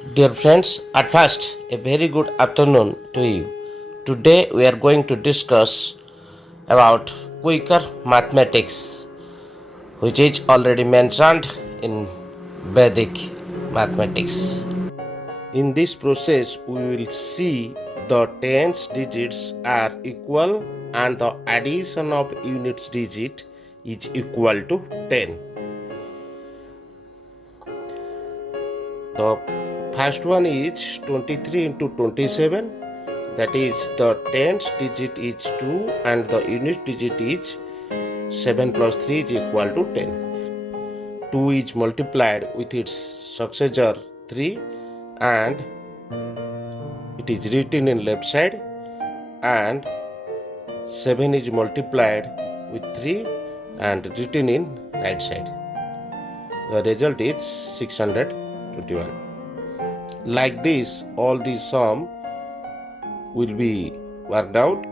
Dear friends, at first, a very good afternoon to you. Today we are going to discuss about quicker mathematics, which is already mentioned in Vedic mathematics. In this process, we will see the tens digits are equal and the addition of units digit is equal to 10. The first one is 23 into 27, that is the tens digit is 2 and the unit digit is 7 plus 3 is equal to 10. 2 is multiplied with its successor 3 and it is written in left side, and 7 is multiplied with 3 and written in right side. The result is 621. Like this, all the sum will be worked out.